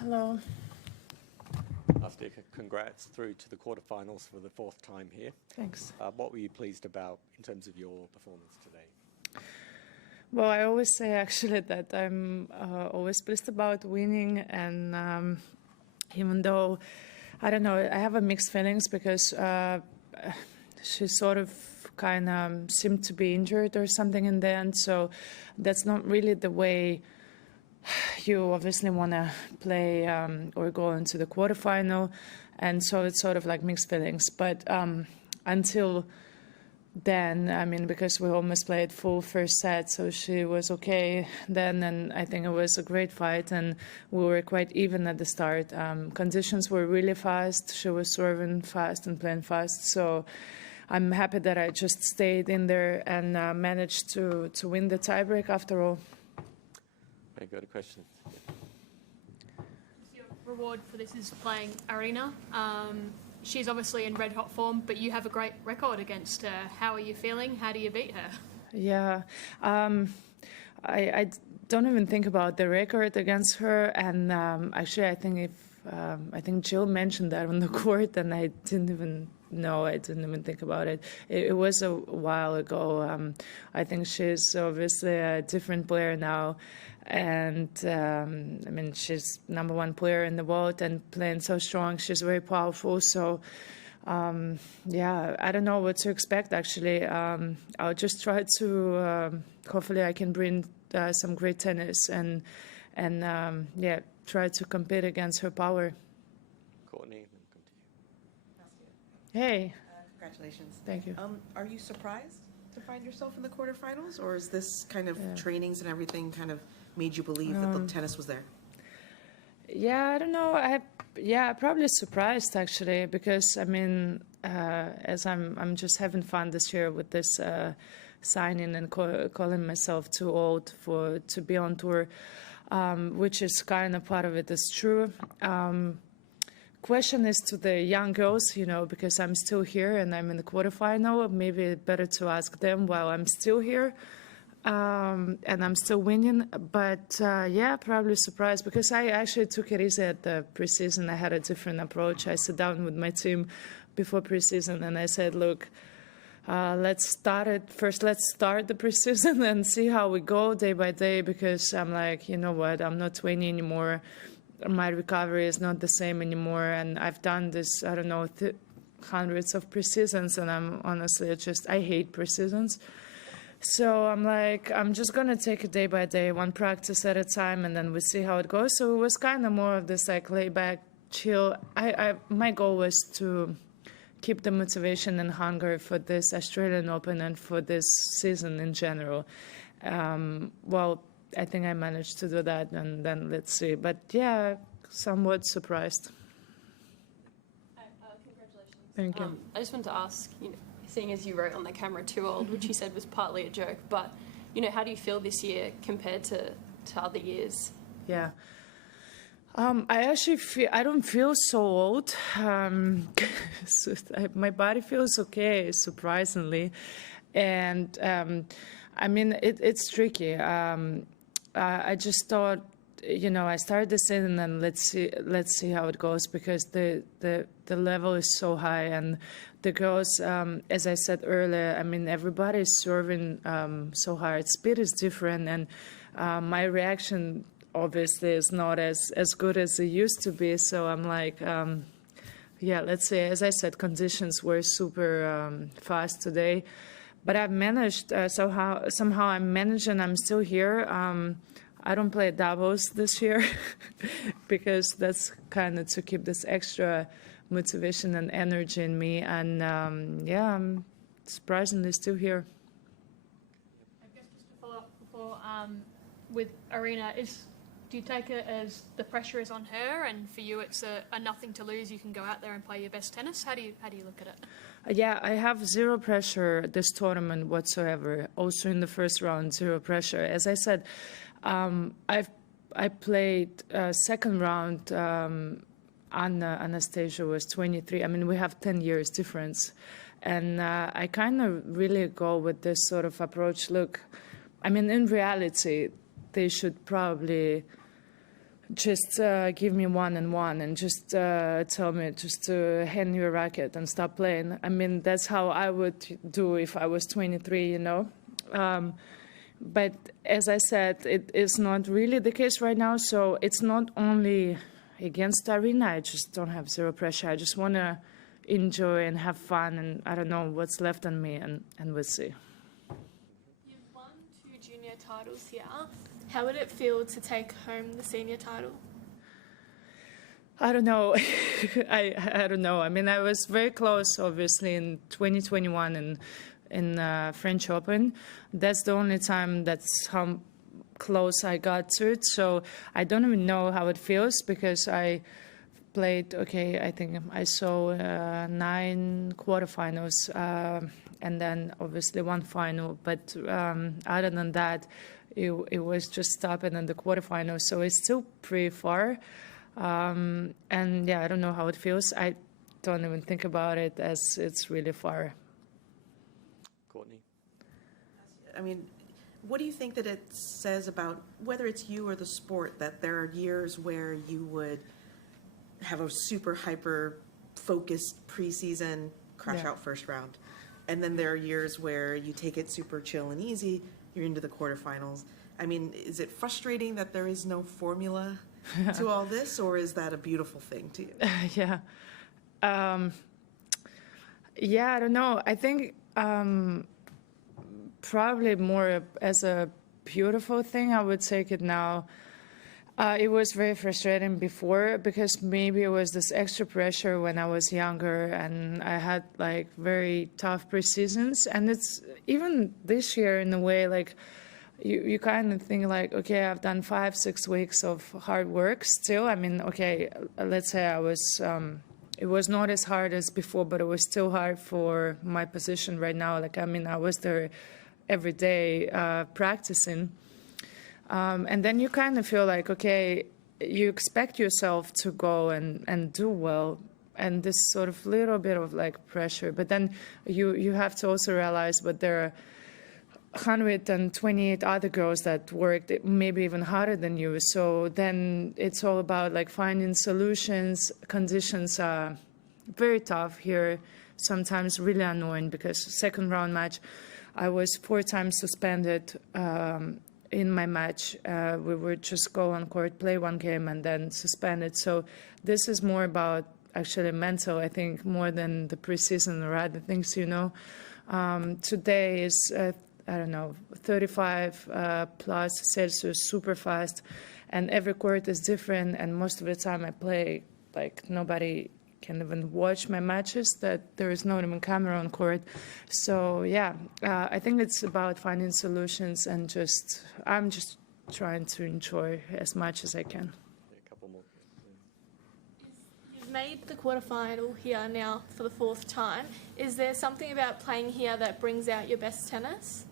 Hello. Anastasia, congrats through to the quarterfinals for the fourth time here. Thanks. What were you pleased about in terms of your performance today? Well, I always say actually that I'm always pleased about winning, and even though, I don't know, I have a mixed feelings because she sort of kind of seemed to be injured or something in the end, so that's not really the way you obviously want to play or go into the quarterfinal, and so it's sort of like mixed feelings. But until then, I mean, because we almost played full first set, so she was okay then, and I think it was a great fight, and we were quite even at the start. Conditions were really fast. She was serving fast and playing fast, so I'm happy that I just stayed in there and managed to win the tiebreak after all. Very good question. Your reward for this is playing Aryna. She's obviously in red hot form, but you have a great record against her. How are you feeling? How do you beat her? Yeah, I don't even think about the record against her. And actually, I think Jill mentioned that on the court, and I didn't even know. I didn't even think about it. It was a while ago. I think she's obviously a different player now. And I mean, she's #1 player in the world and playing so strong. She's very powerful. So, yeah, I don't know what to expect, actually. I'll just try to, hopefully I can bring some great tennis and yeah, try to compete against her power. Courtney, then come to you. Hey. Congratulations. Thank you. Are you surprised to find yourself in the quarterfinals, or is this kind of trainings and everything kind of made you believe that the tennis was there? Yeah, I don't know. Probably surprised actually, because I mean, as I'm just having fun this year with this signing and calling myself too old to be on tour, which is kind of part of it is true. Question is to the young girls, you know, because I'm still here and I'm in the quarterfinal. Maybe better to ask them while I'm still here. And I'm still winning, but yeah, probably surprised, because I actually took it easy at the preseason. I had a different approach. I sat down with my team before preseason and I said, look, let's start the preseason and see how we go day by day, because I'm like, you know what, I'm not 20 anymore. My recovery is not the same anymore, and I've done this, I don't know, hundreds of preseasons, and I'm honestly I hate preseasons. So I'm like, I'm just going to take it day by day, one practice at a time, and then we see how it goes. So it was kind of more of this like layback, chill. My goal was to keep the motivation and hunger for this Australian Open and for this season in general. Well, I think I managed to do that, and then let's see. But yeah, somewhat surprised. Congratulations. Thank you. I just wanted to ask, you know, seeing as you wrote on the camera too old, which you said was partly a joke, but, you know, how do you feel this year compared to other years? Yeah. I actually I don't feel so old. My body feels okay, surprisingly. And, I mean, it's tricky. I just thought, you know, I started the season and let's see how it goes, because the level is so high, and the girls, as I said earlier, I mean, everybody is serving so hard. Speed is different, and my reaction obviously is not as good as it used to be. So I'm like, yeah, let's say, as I said, conditions were super fast today, but I've managed somehow I'm managing. I'm still here. I don't play doubles this year because that's kind of to keep this extra motivation and energy in me. And yeah, I'm surprisingly still here. I guess just to follow up before, with Aryna, do you take it as the pressure is on her, and for you it's a nothing to lose, you can go out there and play your best tennis? How do you look at it? Yeah, I have zero pressure this tournament whatsoever. Also in the first round, zero pressure. As I said, I played second round. Anastasia was 23. I mean, we have 10 years difference. And I kind of really go with this sort of approach. Look, I mean, in reality, they should probably just give me 1-1 and just tell me just to hand you a racket and stop playing. I mean, that's how I would do if I was 23, you know. But as I said, it is not really the case right now. So it's not only against Aryna. I just don't have zero pressure. I just want to enjoy and have fun. And I don't know what's left on me, and we'll see. You've won 2 junior titles here. How would it feel to take home the senior title? I don't know. I don't know. I mean, I was very close, obviously, in 2021 and in French Open. That's the only time that's how close I got to it. So I don't even know how it feels because I played, I think I saw 9 quarterfinals and then obviously 1 final. But other than that, it was just stopping in the quarterfinals. So it's still pretty far. And yeah, I don't know how it feels. I don't even think about it as it's really far. Courtney? I mean, what do you think that it says about, whether it's you or the sport, that there are years where you would have a super hyper focused preseason, crash out first round, and then there are years where you take it super chill and easy, you're into the quarterfinals. I mean, is it frustrating that there is no formula to all this, or is that a beautiful thing to you? Yeah. Yeah, I don't know. I think probably more as a beautiful thing, I would take it now. It was very frustrating before because maybe it was this extra pressure when I was younger and I had like very tough preseasons. And it's even this year in a way, like you kind of think like, okay, I've done 5-6 weeks of hard work still. I mean, okay, let's say I was, it was not as hard as before, but it was still hard for my position right now. Like, I mean, I was there every day practicing. And then you kind of feel like, okay, you expect yourself to go and do well, and this sort of little bit of like pressure. But then you have to also realize, but there are 128 other girls that worked maybe even harder than you. So then it's all about like finding solutions. Conditions are very tough here, sometimes really annoying because second round match, I was 4 times suspended. In my match, we would just go on court, play 1 game, and then suspended. So this is more about actually mental, I think, more than the preseason or other things, you know. Today is, I don't know, 35 plus Celsius, super fast, and every court is different, and most of the time I play like nobody can even watch my matches, that there is not even camera on court. So yeah, I think it's about finding solutions and I'm just trying to enjoy as much as I can. A couple more. You've made the quarterfinal here now for the 4th time. Is there something about playing here that brings out your best tennis?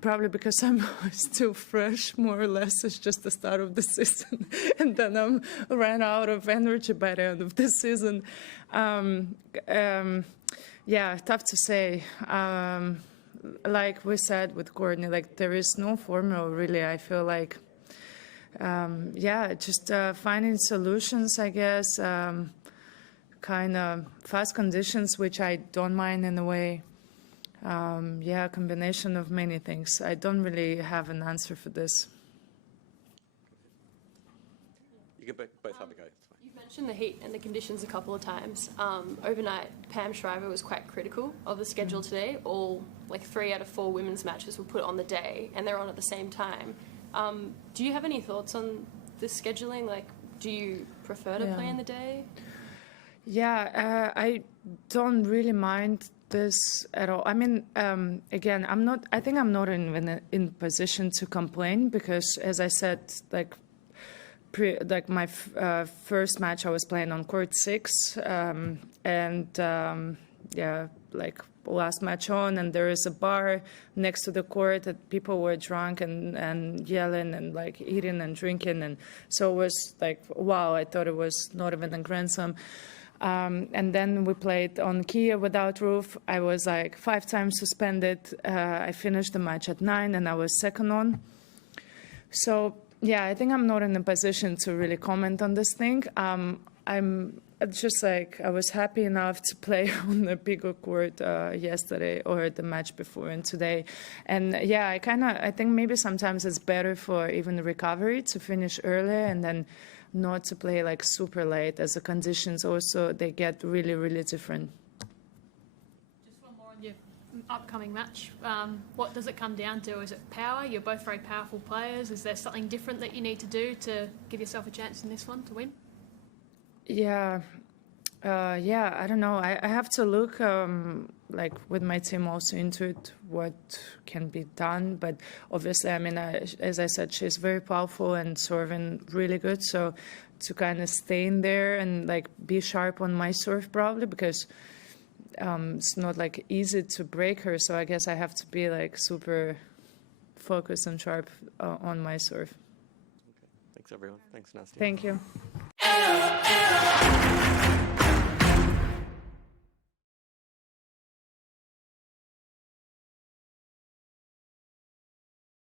Probably because I'm still fresh, more or less. It's just the start of the season. And then I'm ran out of energy by the end of the season. Yeah, tough to say. Like we said with Courtney, like there is no formula really. I feel like, just finding solutions, I guess. Kind of fast conditions, which I don't mind in a way. Combination of many things. I don't really have an answer for this. You can both have a go. You've mentioned the heat and the conditions a couple of times. Overnight, Pam Shriver was quite critical of the schedule today. All, 3 out of 4 women's matches were put on the day, and they're on at the same time. Do you have any thoughts on the scheduling? Like, do you prefer to play in the day? Yeah, I don't really mind this at all. I mean, again, I think I'm not in position to complain because, as I said, my first match I was playing on court 6, last match on, and there is a bar next to the court that people were drunk and yelling and eating and drinking, and so it was wow, I thought it was not even a Grand Slam. And then we played on Kia without roof. I was 5 times suspended. I finished the match at 9 and I was second on. So Yeah, I think I'm not in a position to really comment on this thing. It's just like I was happy enough to play on the bigger court yesterday or the match before and today. And yeah, I think maybe sometimes it's better for even the recovery to finish early and then not to play like super late, as the conditions also, they get really, really different. Just one more on your upcoming match. What does it come down to? Is it power? You're both very powerful players. Is there something different that you need to do to give yourself a chance in this one to win? Yeah, I don't know. I have to look like with my team also into it, what can be done. But obviously, I mean, as I said, she's very powerful and serving really good. So to kind of stay in there and like be sharp on my serve probably, because it's not like easy to break her. So I guess I have to be like super focused and sharp on my serve. Okay. Thanks, everyone. Thanks, Nastia. Thank you.